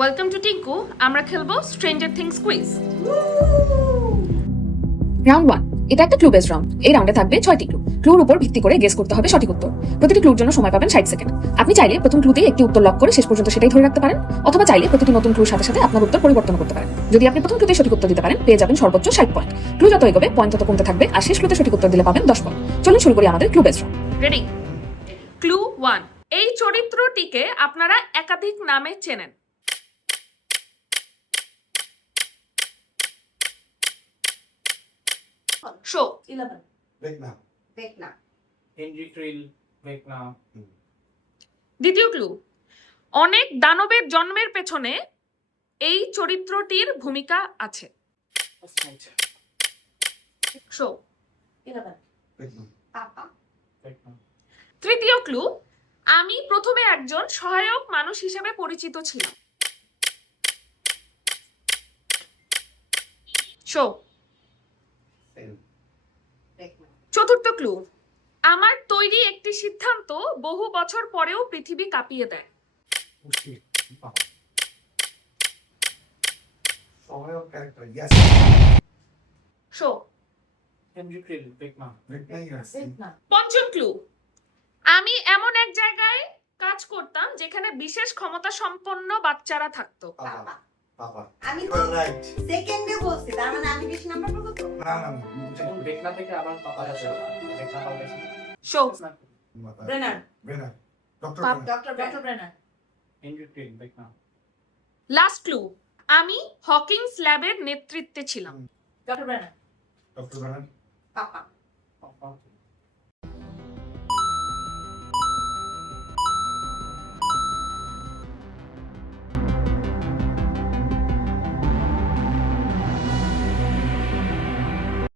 Welcome to Tinku. আমরা খেলবো stranger things quiz. Round 1 এটা একটা ক্লু বেসড রাউন্ড। এই রাউন্ডে থাকবে 6টি ক্লু। ক্লুর উপর ভিত্তি করে গেস করতে হবে সঠিক উত্তর। প্রতিটি ক্লুর জন্য সময় পাবেন 60 সেকেন্ড। আপনি চাইলে প্রথম ক্লুতেই একটি উত্তর লক করে শেষ পর্যন্ত সেটাই ধরে রাখতে পারেন, অথবা চাইলে প্রতিটি নতুন ক্লুর সাথে সাথে আপনার উত্তর পরিবর্তন করতে পারেন। যদি আপনি প্রথম ক্লুতেই সঠিক উত্তর দিতে পারেন, পেয়ে যাবেন সর্বোচ্চ 60 পয়েন্ট। ক্লু যত এগোবে পয়েন্ট তত কমতে থাকবে, আর শেষ ক্লুতে সঠিক উত্তর দিলে পাবেন 10 পয়েন্ট। চলুন শুরু করি আমাদের clue based round. Ready? Clue 1, এই চরিত্রটিকে আপনারা একাধিক নামে চেনেন। Show 11. Vecna. Vecna. Henry Krill, Vecna. দ্বিতীয় ক্লু, অনেক দানবের জন্মের পেছনে এই চরিত্রটির ভূমিকা আছে। শো 11. Vecna. Papa. Vecna. তৃতীয় ক্লু, আমি প্রথমে একজন সহায়ক মানুষ হিসেবে পরিচিত ছিলাম। Show Cell. Vecna. চতুর্থ ক্লু, আমার তৈরি একটি সিদ্ধান্ত বহু বছর পরেও পৃথিবী কাঁপিয়ে দেয়। Pussy. Papa. Sawyer character. Yes. Show Henry Krill, Vecna. Vecna, yes. Vecna. পঞ্চম ক্লু, আমি এমন এক জায়গায় কাজ করতাম যেখানে বিশেষ ক্ষমতা সম্পন্ন বাচ্চারা থাকতো। Papa. Papa. আমি You তো are right. সেকেন্ডে বলছি, তার মানে আমি বেশি নাম্বার পাবো তো? না না বেকনা থেকে আবার পাপা আছে বেকনা পাওয়া গেছে শো Brenner. Brenner. Dr. Pap- Brenner. Doctor Brenner. Henry Creel বেকনা লাস্ট ক্লু, আমি হকিংস ল্যাবের নেতৃত্বে ছিলাম। Doctor Brenner. Dr. Brenner. Papa. পাপা